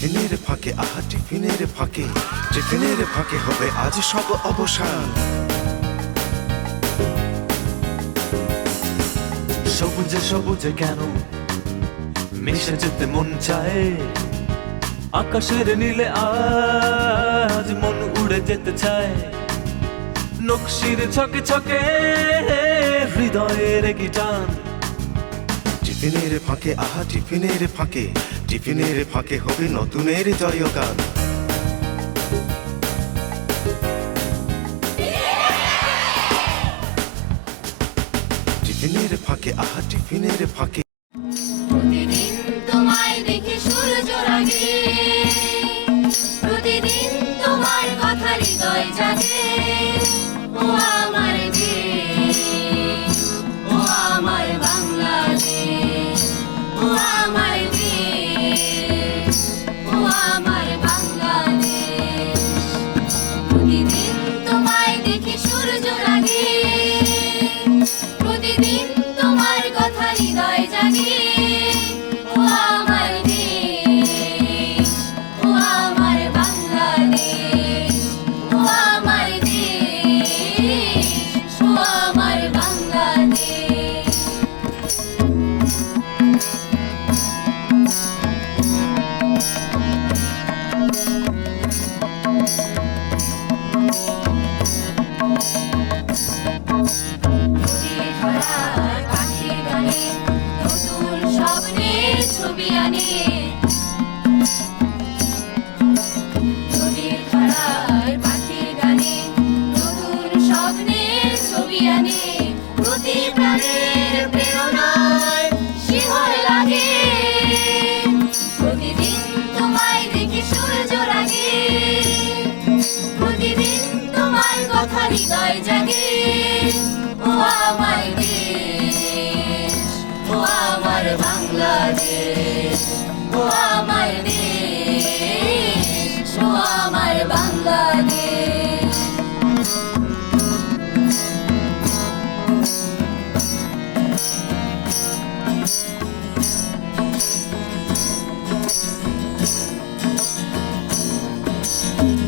টিফিনের ফাঁকে আহা টিফিনের ফাঁকে, টিফিনের ফাঁকে হবে আজ সব অবসান। সবুজে সবুজে কেন মিশে যেতে মন চায়, আকাশের নীলে আজ মন উড়ে যেতে চায়। নকশির ছকে ছকে হৃদয়ের কি টান। টিফিনের ফাঁকে আহা টিফিনের ফাঁকে, টিফিনের ফাঁকে হবে নতুনের জয়গান। টিফিনের ফাঁকে আহা টিফিনের ফাঁকে। প্রতিদিন তোমায় দেখে সূর্য রাগে, প্রতিদিন তোমার কথা হৃদয় জাগে। ও আমার দেশ, ও আমার বাংলাদেশ, ও আমার দেশ, ও আমার বাংলাদেশ। প্রতিদিন তোমায় দেখে সূর্য রাগে, প্রতিদিন তোমার কথা হৃদয় জাগে। ও আমার দেশ, ও আমার বাংলাদেশ, ও আমার দেশ, ও আমার বাংলাদেশ। নদীর ধারায় পাখির গানে নতুন স্বপ্নের ছবি আনে। নদীর ধারায় পাখির গানে নতুন স্বপ্নের ছবি আনে। প্রতি প্রাণের প্রেরণায় শিহর লাগে, প্রতিদিন তোমায় দেখে সূর্য রাগে, প্রতিদিন তোমার কথা হৃদয় জাগে। ও আমার দেশ, ও আমার বাংলাদেশ, ও আমার দেশ, ও আমার বাংলাদেশ।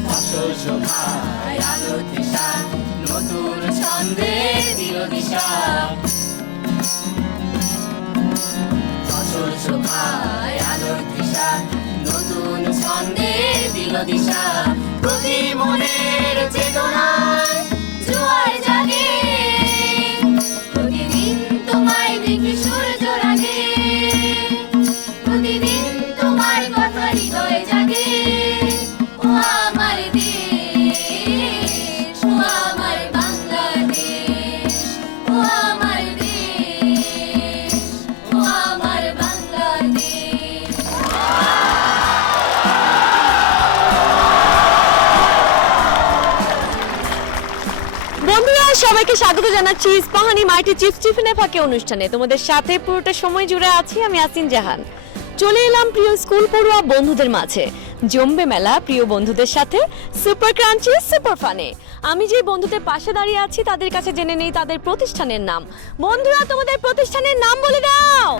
ফসল শোভায় আলো তৃষা, নতুন ছন্দে দিল দিশা। ফসল শোভায় আলো তৃষা, নতুন ছন্দে দিল দিশা। প্রতি মনের চেতনায় জোয়ার জাগে, প্রতিদিন তোমায় দেখে সূর্য রাগে, প্রতিদিন তোমার কথা হৃদয় জাগে। ও আমার দেশ, ও আমার বাংলাদেশ, ও আমার দেশ, ও আমার বাংলাদেশ। বন্ধুরা, সবাইকে স্বাগত জানাচ্ছি ইস্পাহানি মাইটি চিপস টিফিনের ফাঁকে অনুষ্ঠানে। তোমাদের সাথে পুরোটা সময় জুড়ে আছি আমি আসিন জাহান। চলে এলাম প্রিয় স্কুল পড়ুয়া বন্ধুদের মাঝে। জমবে মেলা প্রিয় বন্ধুদের সাথে, সুপার ক্রাঞ্চি সুপার ফানে। আমি যে বন্ধুদের পাশে দাঁড়িয়ে আছি তাদের কাছে জেনে নেই তাদের প্রতিষ্ঠানের নাম। বন্ধুরা, তোমাদের প্রতিষ্ঠানের নাম বলে দাও।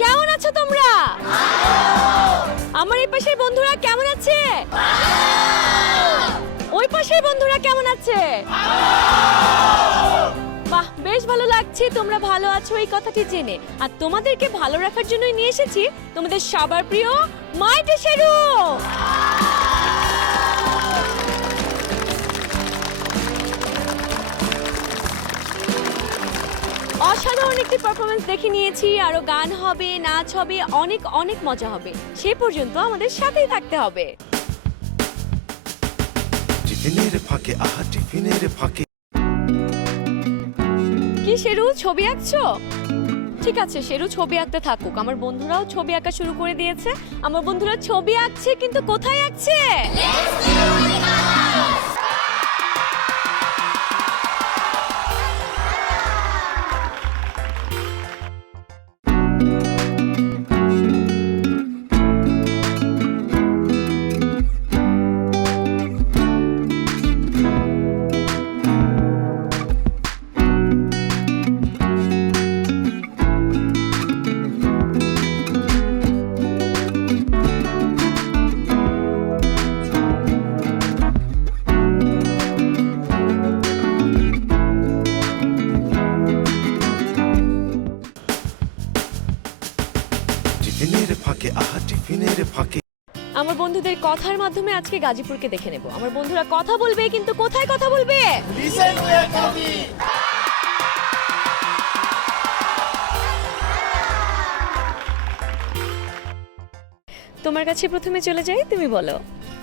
কেমন আছো তোমরা? আমার এই পাশের বন্ধুরা কেমন আছে? ওই পাশের বন্ধুরা কেমন আছে? বাহ, বেশ ভালো লাগছে তোমরা ভালো আছো এই কথাটি জেনে। আর তোমাদেরকে ভালো রাখার জন্যই নিয়ে এসেছি তোমাদের সবার প্রিয় মাইটি শেরু। অসাধারণ একটি পারফরমেন্স দেখে নিয়েছি, আরো গান হবে, নাচ হবে, অনেক অনেক মজা হবে। সে পর্যন্ত আমাদের সাথেই থাকতে হবে। টিফিনের ফাঁকে আহা টিফিনের ফাঁকে। কি শেরু, ছবি আঁকছো? ঠিক আছে শেরু, ছবি আঁকতে থাকুক। আমার বন্ধুরাও ছবি আঁকা শুরু করে দিয়েছে। আমার বন্ধুরা ছবি আঁকছে, কিন্তু কোথায় আঁকছে? টিফিনের ফাঁকে আহা টিফিনের ফাঁকে আমার বন্ধুদের কথার মাধ্যমে আজকে গাজীপুরকে দেখে নেব। আমার বন্ধুরা কথা বলবে, কিন্তু কোথায় কথা বলবে? তোমার কাছে প্রথমে চলে যাই, তুমি বলো।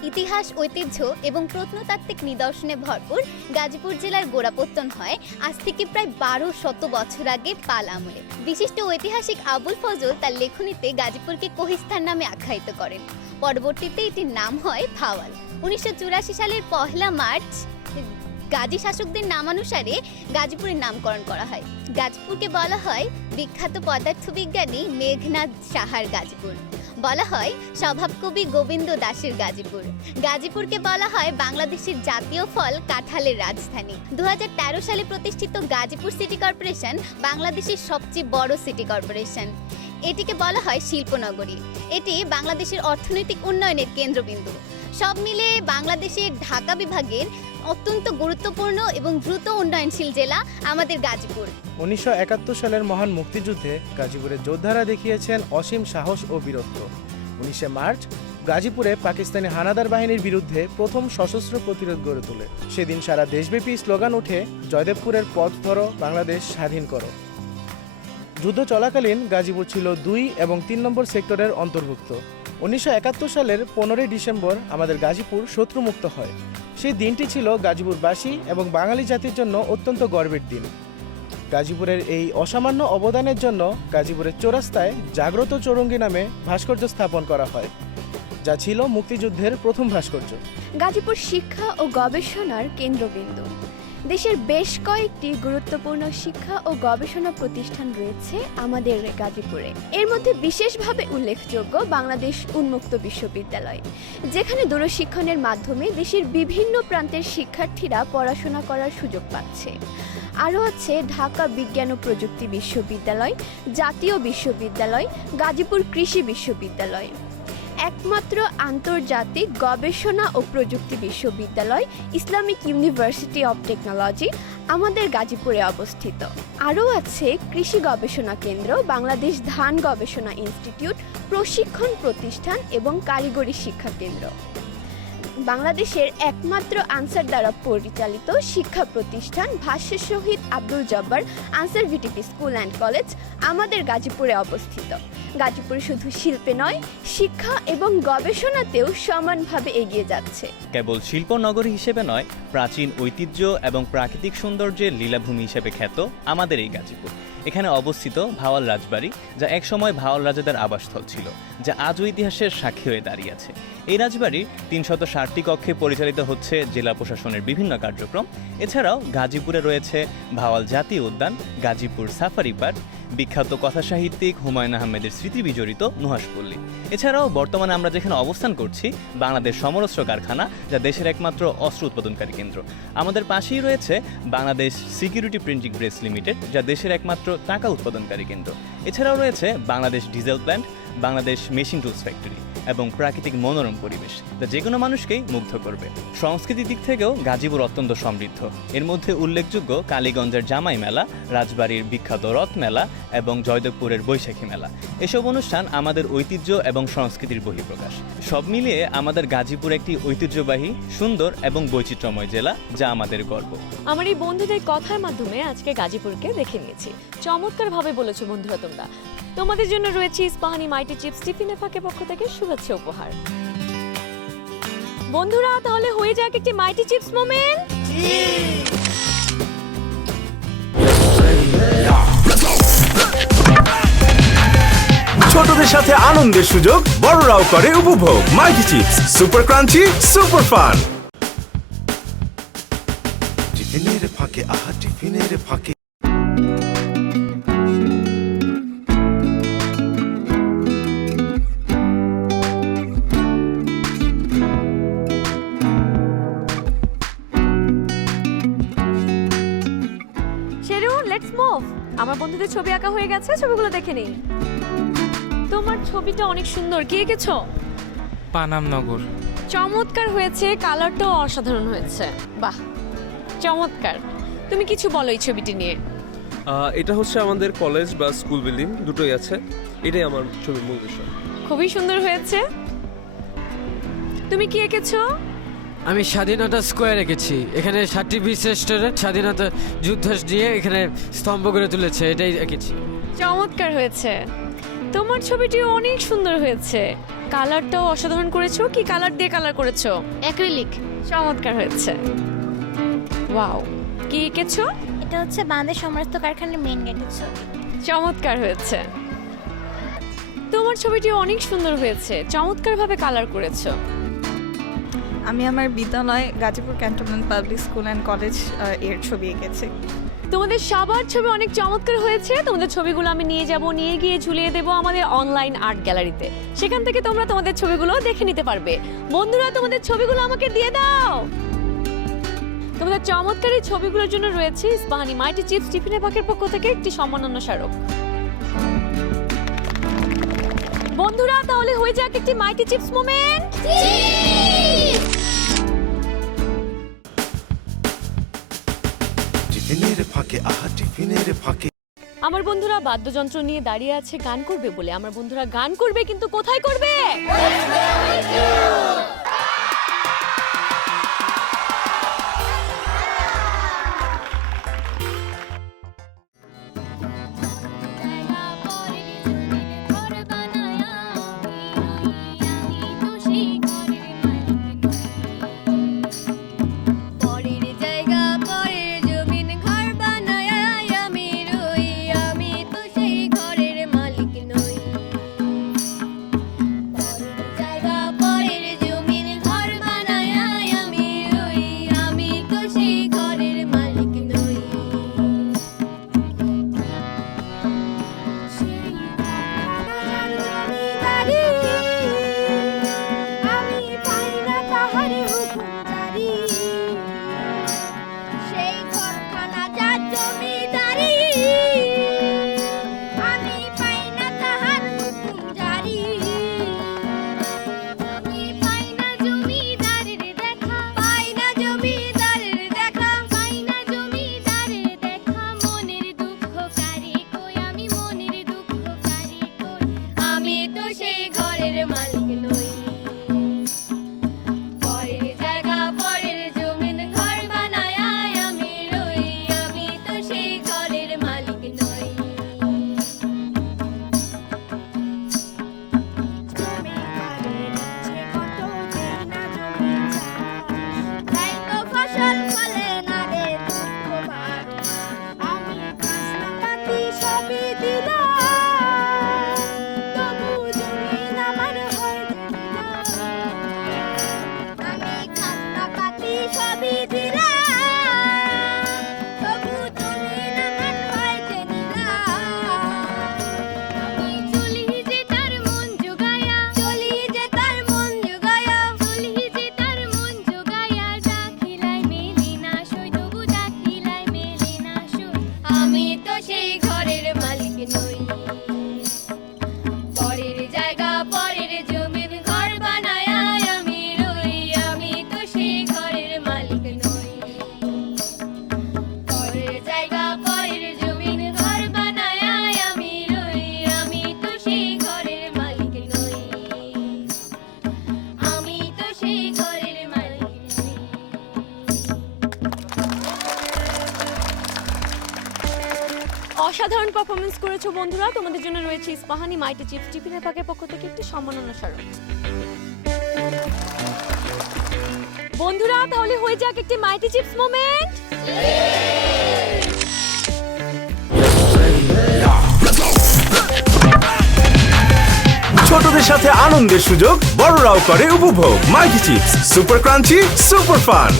ইতিহাস, ঐতিহ্য এবং প্রত্নতাত্ত্বিক নিদর্শনে ভরপুর গাজীপুর জেলার গোড়াপত্তন হয় আজ থেকে প্রায় 1200 বছর আগে পাল আমলে। বিশিষ্ট ঐতিহাসিক আবুল ফজল তার লেখনীতে গাজীপুরকে কোহিস্থান নামে আখ্যায়িত করেন। পরবর্তীতে এটির নাম হয় ভাওয়াল। 1984 সালের 1 মার্চ গাজী শাসকদের নামানুসারে গাজীপুরের নামকরণ করা হয়। গাজীপুরকে বলা হয় বিখ্যাত পদার্থবিজ্ঞানী মেঘনাদ সাহার গাজীপুর, বলা হয় স্বভাবকবি গোবিন্দ দাসের গাজীপুর। গাজীপুরকে বলা হয় বাংলাদেশের জাতীয় ফল কাঁঠালের রাজধানী। 2013 সালে প্রতিষ্ঠিত গাজীপুর সিটি কর্পোরেশন বাংলাদেশের সবচেয়ে বড় সিটি কর্পোরেশন। এটিকে বলা হয় শিল্পনগরী। এটি বাংলাদেশের অর্থনৈতিক উন্নয়নের কেন্দ্রবিন্দু। সব মিলে বাংলাদেশের ঢাকা বিভাগের অত্যন্ত গুরুত্বপূর্ণ এবং দ্রুত উন্নয়নশীল জেলা আমাদের গাজীপুর। 1971 সালের মহান মুক্তিযুদ্ধে গাজীপুরের যোদ্ধারা দেখিয়েছেন অসীম সাহস ও বীরত্ব। 19 মার্চ গাজীপুরে পাকিস্তানি হানাদার বাহিনীর বিরুদ্ধে প্রথম সশস্ত্র প্রতিরোধ গড়ে তোলে। সেদিন সারা দেশব্যাপী স্লোগান ওঠে, জয়দেবপুরের পথ ধরো, বাংলাদেশ স্বাধীন করো। যুদ্ধ চলাকালীন গাজীপুর ছিল 2 এবং 3 নম্বর সেক্টরের অন্তর্ভুক্ত। 1971 সালের 15 ডিসেম্বর আমাদের গাজীপুর শত্রুমুক্ত হয়। সেই দিনটি ছিল গাজীপুরবাসী এবং বাঙালি জাতির জন্য অত্যন্ত গর্বের দিন। গাজীপুরের এই অসামান্য অবদানের জন্য গাজীপুরের চৌরাস্তায় জাগ্রত চৌরঙ্গি নামে ভাস্কর্য স্থাপন করা হয়, যা ছিল মুক্তিযুদ্ধের প্রথম ভাস্কর্য। গাজীপুর শিক্ষা ও গবেষণার কেন্দ্রবিন্দু। দেশের বেশ কয়েকটি গুরুত্বপূর্ণ শিক্ষা ও গবেষণা প্রতিষ্ঠান রয়েছে আমাদের গাজীপুরে। এর মধ্যে বিশেষভাবে উল্লেখযোগ্য বাংলাদেশ উন্মুক্ত বিশ্ববিদ্যালয়, যেখানে দূরশিক্ষণের মাধ্যমে দেশের বিভিন্ন প্রান্তের শিক্ষার্থীরা পড়াশোনা করার সুযোগ পাচ্ছে। আরও আছে ঢাকা বিজ্ঞান ও প্রযুক্তি বিশ্ববিদ্যালয়, জাতীয় বিশ্ববিদ্যালয়, গাজীপুর কৃষি বিশ্ববিদ্যালয়। একমাত্র আন্তর্জাতিক গবেষণা ও প্রযুক্তি বিশ্ববিদ্যালয় ইসলামিক ইউনিভার্সিটি অব টেকনোলজি আমাদের গাজীপুরে অবস্থিত। আরও আছে কৃষি গবেষণা কেন্দ্র, বাংলাদেশ ধান গবেষণা ইনস্টিটিউট, প্রশিক্ষণ প্রতিষ্ঠান এবং কারিগরি শিক্ষা কেন্দ্র। বাংলাদেশের একমাত্র আনসার দ্বারা পরিচালিত শিক্ষা প্রতিষ্ঠান ভাষ্য Shaheed Abdul Jabbar Ansar VDP school and college আমাদের গাজীপুরে অবস্থিত। গাজীপুর শুধু শিল্পে নয়, শিক্ষা এবং গবেষণাতেও সমানভাবে এগিয়ে যাচ্ছে। কেবল শিল্পনগরী হিসেবে নয়, প্রাচীন ঐতিহ্য এবং প্রাকৃতিক সৌন্দর্যের লীলাভূমি হিসেবে খ্যাত আমাদের এই গাজীপুর। এখানে অবস্থিত ভাওয়াল রাজবাড়ি, যা একসময় ভাওয়াল রাজাদের আবাসস্থল ছিল, যা আজও ইতিহাসের সাক্ষী হয়ে দাঁড়িয়ে আছে। এই রাজবাড়ির 360টি কক্ষে পরিচালিত হচ্ছে জেলা প্রশাসনের বিভিন্ন কার্যক্রম। এছাড়াও গাজীপুরে রয়েছে ভাওয়াল জাতীয় উদ্যান, গাজীপুর সাফারি পার্ক, বিখ্যাত কথাসাহিত্যিক হুমায়ুন আহমেদের স্মৃতি বিজড়িত নুহাশপল্লী। এছাড়াও বর্তমানে আমরা যেখানে অবস্থান করছি, বাংলাদেশ সমরস্ত্র কারখানা, যা দেশের একমাত্র অস্ত্র উৎপাদনকারী কেন্দ্র। আমাদের পাশেই রয়েছে Bangladesh security printing press limited, যা দেশের একমাত্র টাকা উৎপাদনকারী কেন্দ্র। এছাড়াও রয়েছে Bangladesh diesel plant, Bangladesh machine tools factory এবং প্রাকৃতিক মনোরম পরিবেশ, যা যে কোনো মানুষকেই মুগ্ধ করবে। সংস্কৃতির দিক থেকেও গাজীপুর অত্যন্ত সমৃদ্ধ। এর মধ্যে উল্লেখযোগ্য কালীগঞ্জের জামাই মেলা, রাজবাড়ির বিখ্যাত রথ মেলা এবং জয়দেবপুরের বৈশাখী মেলা। এসব অনুষ্ঠান আমাদের ঐতিহ্য এবং সংস্কৃতির বহিঃপ্রকাশ। সব মিলিয়ে আমাদের গাজীপুর একটি ঐতিহ্যবাহী, সুন্দর এবং বৈচিত্র্যময় জেলা, যা আমাদের গর্ব। আমার এই বন্ধুদের কথার মাধ্যমে আজকে গাজীপুরকে দেখে নিয়েছি। চমৎকারভাবে বলেছো বন্ধুরা তোমরা। তোমাদের জন্য রয়েছে ইস্পাহানি মাইটি চিপস টিফিনের ফাঁকে পক্ষ থেকে শুভেচ্ছা উপহার। বন্ধুরা, তাহলে হয়ে যাক একটি মাইটি চিপস মোমেন্ট। ছোটদের সাথে আনন্দের সুযোগ, বড়রাও করে উপভোগ। Mighty chips, super crunchy, super fun. টিফিনের ফাঁকে আহা টিফিনের ফাঁকে লেটস মুভ। আমার বন্ধুদের ছবি আঁকা হয়ে গেছে, ছবিগুলো দেখে নেই। তোমার ছবিটা অনেক সুন্দর, কে এঁকেছো? পানামনগর। চমৎকার হয়েছে, কালারটাও অসাধারণ হয়েছে। বাহ, চমৎকার। তুমি কিছু বলো এই ছবিটি নিয়ে। এটা হচ্ছে আমাদের কলেজ বা স্কুল বিল্ডিং, দুটোই আছে। এটাই আমার ছবির মূল বিষয়। খুবই সুন্দর হয়েছে। তুমি কি এঁকেছো? আমি স্বাধীনতা স্কোয়ার এঁকেছি। এখানে 7টি বীরশ্রেষ্ঠরা স্বাধীনতা যুদ্ধ দিয়ে এখানে স্তম্ভ করে তুলেছে, এটাই এঁকেছি। চমৎকার হয়েছে। তোমার ছবিটি অনেক সুন্দর হয়েছে। কালারটাও অসাধারণ করেছো। কি কালার দিয়ে কালার করেছো? অ্যাক্রিলিক। চমৎকার হয়েছে। ওয়াও, কি এঁকেছো? এটা হচ্ছে বাংলাদেশ সমরাস্ত কারখানার মেইন গেটের ছবি। চমৎকার হয়েছে। তোমার ছবিটি অনেক সুন্দর হয়েছে। চমৎকারভাবে কালার করেছো। আমি আমার বিদ্যালয় Gazipur cantonment public school and college এর ছবি এঁকেছি। তোমাদের সবার ছবি অনেক চমৎকার হয়েছে। তোমাদের ছবিগুলো আমি নিয়ে গিয়ে ঝুলিয়ে দেবো আমাদের অনলাইন আর্ট গ্যালারিতে। সেখান থেকে তোমরা তোমাদের ছবিগুলো দেখে নিতে পারবে। বন্ধুরা, তোমাদের ছবিগুলো আমাকে দিয়ে দাও। তোমাদের চমৎকার এই ছবিগুলোর জন্য রয়েছে ইস্পাহানি মাইটি চিপস টিফিনের পাকের পক্ষ থেকে একটি সম্মাননা স্মারক। বন্ধুরা, তাহলে হয়ে যাক একটি মাইটি চিপস মোমেন্ট। টিফিনের ফাঁকে আহা টিফিনের ফাঁকে। আমার বন্ধুরা বাদ্যযন্ত্র নিয়ে দাঁড়িয়ে আছে গান করবে বলে। আমার বন্ধুরা গান করবে, কিন্তু কোথায় করবে? অসাধারণ পারফরমেন্স করেছো বন্ধুরা। তোমাদের জন্য রয়েছে ইস্পাহানি মাইটি চিপস টিফিনের পাকের পক্ষ থেকে একটি সম্মাননা স্মারক। বন্ধুরা, তাহলে হয়ে যাক একটি মাইটি চিপস মোমেন্ট। ছোটদের সাথে আনন্দের সুযোগ, বড়রাও করে উপভোগ। Mighty chips, super crunchy, super fun.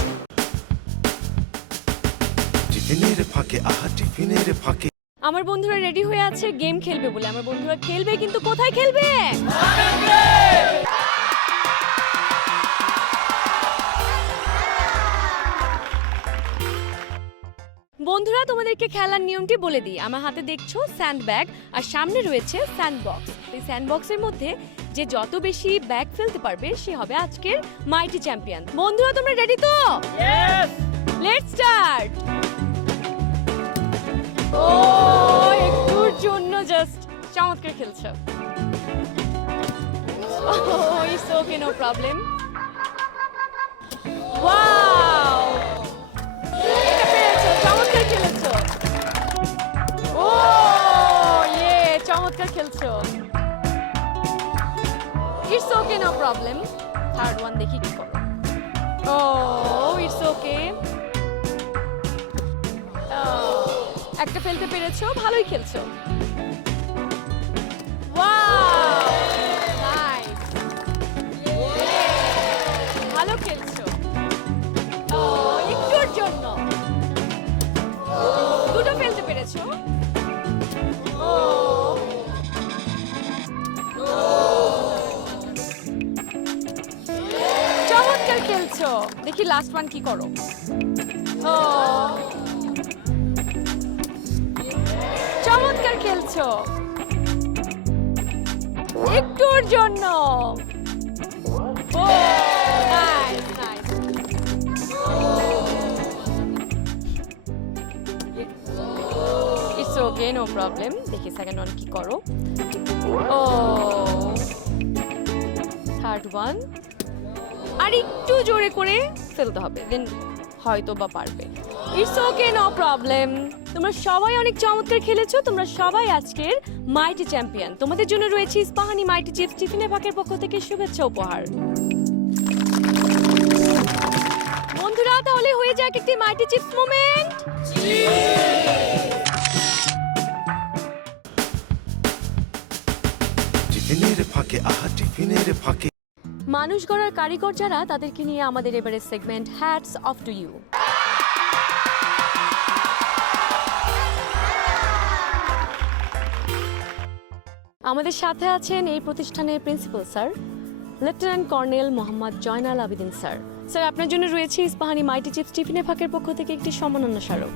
টিফিনের ফাঁকে আহা টিফিনের ফাঁকে। আমার বন্ধুরা রেডি হয়ে আছে গেম খেলবে বলে। আমার বন্ধুরা খেলবে, কিন্তু কোথায় খেলবে? বন্ধুরা, তোমাদেরকে খেলার নিয়মটি বলে দিই। আমার হাতে দেখছো স্যান্ড ব্যাগ, আর সামনে রয়েছে স্যান্ড বক্স। এই স্যান্ড বক্সের মধ্যে যে যত বেশি ব্যাগ ফেলতে পারবে সে হবে আজকের মাইটি চ্যাম্পিয়ন। বন্ধুরা, তোমরা রেডি তো? Yes, let's start. ও, একটুর জন্য জাস্ট চমৎকার খেলছো। It's okay, no problem. Wow, এটা পেরেছো, চমৎকার খেলেছো। ও ইয়ে, চমৎকার খেলছো। It's okay, no problem. Third one দেখি কি করো। ও ইটস ওকে, একটা ফেলতে পেরেছো, ভালোই খেলছো। ওয়াও, নাইস, ভালো খেলছো। ও একটুর জন্য দুটো ফেলতে পেরেছো। ও চমৎকার খেলছো। দেখি লাস্ট ওয়ান কি করো। ও চমৎকার খেলছো, একটুর জন্য। Oh nice nice. It's okay, no problem. দেখি সেকেন্ড ওয়ান কি করো। ও থার্ড ওয়ান আর একটু জোরে করে ফেলতে হবে, দেন হয়তো বা পারবে। It's okay, no problem. তোমরা সবাই অনেক চমৎকার খেলেছো। তোমরা সবাই আজকের মাইটি চ্যাম্পিয়ন। তোমাদের জন্য রয়েছে ইস্পাহানি মাইটি চিপস টিফিনে ভাগের পক্ষ থেকে শুভেচ্ছা উপহার। বন্ধুরা, তাহলে হয়ে যাক একটি মাইটি চিপস মোমেন্ট। টিফিনের ফাঁকে আহা টিফিনের ফাঁকে মানুষ গড়ার কারিগর যারা, তাদেরকে নিয়ে আমাদের এবারে segment hats off to you. আমাদের সাথে আছেন এই প্রতিষ্ঠানের principal sir, lieutenant colonel Mohammad Joynal Abedin sir. Sir, আপনার জন্য রয়েছে ইস্পাহানি মাইটি চিপস টিফিনে ফাঁকের পক্ষ থেকে একটি সম্মাননা স্মারক।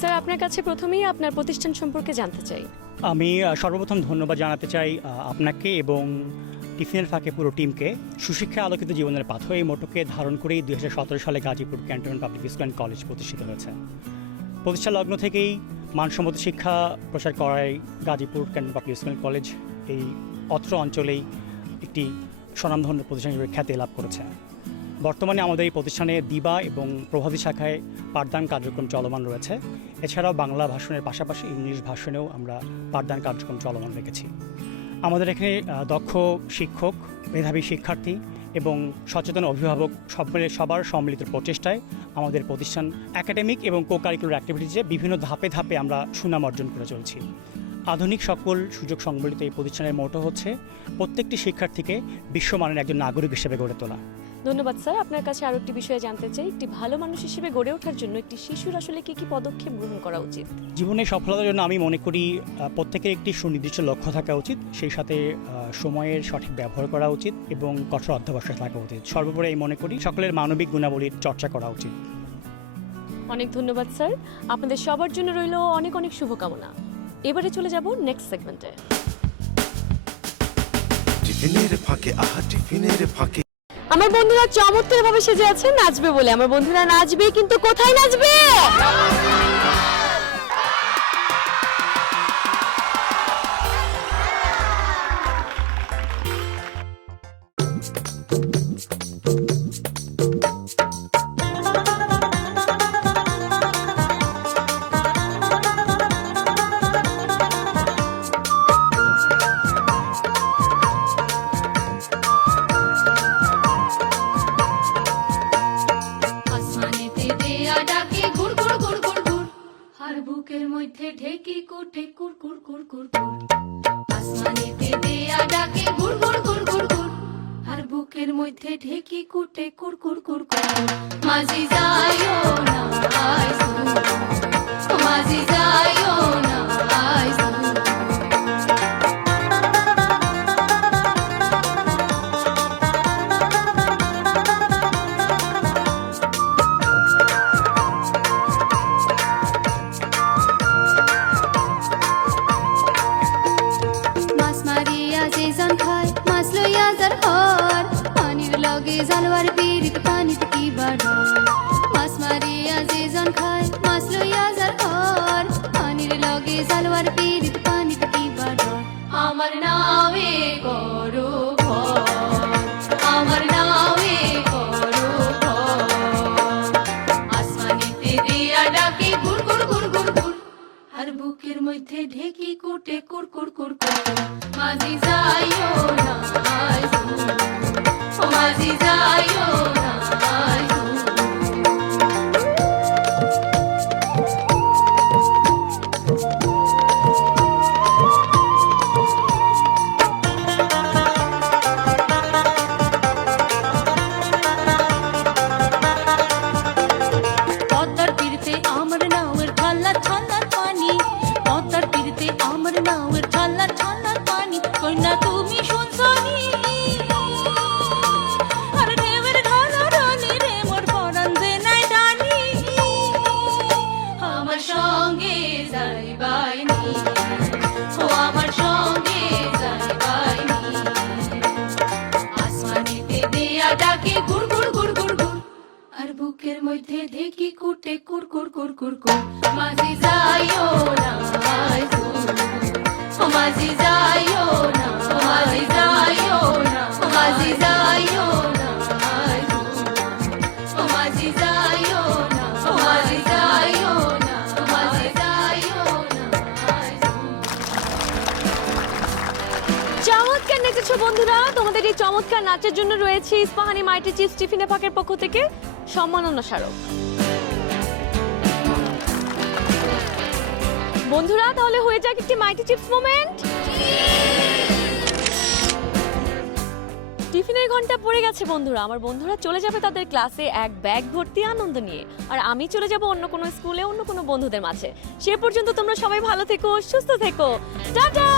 স্যার, আপনার কাছে প্রথমেই আপনার প্রতিষ্ঠান সম্পর্কে জানতে চাই। আমি সর্বপ্রথম ধন্যবাদ জানাতে চাই আপনাকে এবং টিফিনের ফাঁকে পুরো টিমকে। সুশিক্ষা আলোকিত জীবনের পাথর এই মোটোকে ধারণ করেই 2017 সালে Gazipur cantonment public school and college প্রতিষ্ঠিত হয়েছে। প্রতিষ্ঠা লগ্ন থেকেই মানসম্মত শিক্ষা প্রসার করায় Gazipur cantonment public school and college এই অত্র অঞ্চলেই একটি স্বনামধন্য প্রতিষ্ঠান হিসেবে খ্যাতি লাভ করেছে। বর্তমানে আমাদের এই প্রতিষ্ঠানে দিবা এবং প্রভাতী শাখায় পাঠদান কার্যক্রম চলমান রয়েছে। এছাড়াও বাংলা ভাষণের পাশাপাশি ইংলিশ ভাষণেও আমরা পাঠদান কার্যক্রম চলমান রেখেছি। আমাদের এখানে দক্ষ শিক্ষক, মেধাবী শিক্ষার্থী এবং সচেতন অভিভাবক সবার সম্মিলিত প্রচেষ্টায় আমাদের প্রতিষ্ঠান একাডেমিক এবং কো কারিকুলার অ্যাক্টিভিটিজে বিভিন্ন ধাপে ধাপে আমরা সুনাম অর্জন করে চলছি। আধুনিক সকল সুযোগ সংবলিত এই প্রতিষ্ঠানের মোটো হচ্ছে প্রত্যেকটি শিক্ষার্থীকে বিশ্বমানের একজন নাগরিক হিসেবে গড়ে তোলা। ধন্যবাদ স্যার। আপনার কাছে আরো একটি বিষয়ে জানতে চাই, একটি ভালো মানুষ হিসেবে গড়ে ওঠার জন্য একটি শিশুর আসলে কি কি পদক্ষেপ গ্রহণ করা উচিত? জীবনে সফলতার জন্য আমি মনে করি প্রত্যেকের একটি সুনির্দিষ্ট লক্ষ্য থাকা উচিত, সেই সাথে সময়ের সঠিক ব্যবহার করা উচিত এবং কঠোর অধ্যবসায় থাকা উচিত। সর্বোপরি আমি মনে করি সকলের মানবিক গুণাবলীর চর্চা করা উচিত। অনেক ধন্যবাদ স্যার। আপনাদের সবার জন্য রইল অনেক অনেক শুভকামনা। এবারে চলে যাব নেক্সট সেগমেন্টে। টিফিনের ফাঁকে আহা টিফিনের ফাঁকে আমার বন্ধুরা চমৎকার ভাবে সেজে আছে নাচবে বলে। আমার বন্ধুরা নাচবে, কিন্তু কোথায় নাচবে? বুকের মধ্যে ঢেকি কুটে কুর কুর কুর কুর কুর, আসমানেতে দেয়া ডাকে গুড় গুড় গুড় গুড় গুড়, আর বুকের মধ্যে ঢেকি কুটে কুর কুর কুর কুর, মাঝি যাইও না আইসু, মাঝি যাইও না আইসু। জালওয়ার পিরিত পানিতে কি বাড়, মাছ মারিয়া যে জন খায় মাছ বুকের মধ্যে ঢেকি কুটে কুর কুর কুর কুর মাঝি যাইও না আয় দূর, ও মাঝি যাইও না আয় দূর। পদ্মার তীরতে আমার নাওয়ের ঠাল্লা ঠাল্লার পানি, পদ্মার তীরতে আমার নাওয়ের ঠাল্লা ঠাল্লার পানি, কন্যা তুমি শুনছনি আর ঢেউয়ের ঢালা ঢালি রে মোর পরাণ যে নাই ডানি, আমার সঙ্গে যাইবাইনি, ও আমার সঙ্গে যাইবাইনি, আসমানেতে দেয়া ডাকে গুড় গুড় গুড় গুড় গুড়, আর বুকের মধ্যে ঢেকি কুটে কুর কুর কুর কুর কুর মাঝি যাইও না আয় দূর, ও মাঝি যাইও না, ও মাঝি যাইও না, ও মাঝি যাইও না আয় দূর, ও মাঝি যাইও না, ও মাঝি যাইও না, ও মাঝি যাইও না আয় দূর। চমৎকার নেচেছো বন্ধুরা। তোমাদের এই চমৎকার নাচের জন্য রয়েছে ইস্পাহানি মাইটি চিপস টিফিনে ফাঁকের পক্ষ থেকে সম্মাননা স্মারক। বন্ধুরা তাহলে হয়ে যাক একটি মাইটি চিপস মোমেন্ট। টিফিনের ঘন্টা পড়ে গেছে বন্ধুরা। আমার বন্ধুরা চলে যাবে তাদের ক্লাসে এক ব্যাগ ভর্তি আনন্দ নিয়ে, আর আমি চলে যাব অন্য কোনো স্কুলে অন্য কোনো বন্ধুদের মাঝে। সে পর্যন্ত তোমরা সবাই ভালো থেকো, সুস্থ থেকো, টাটা।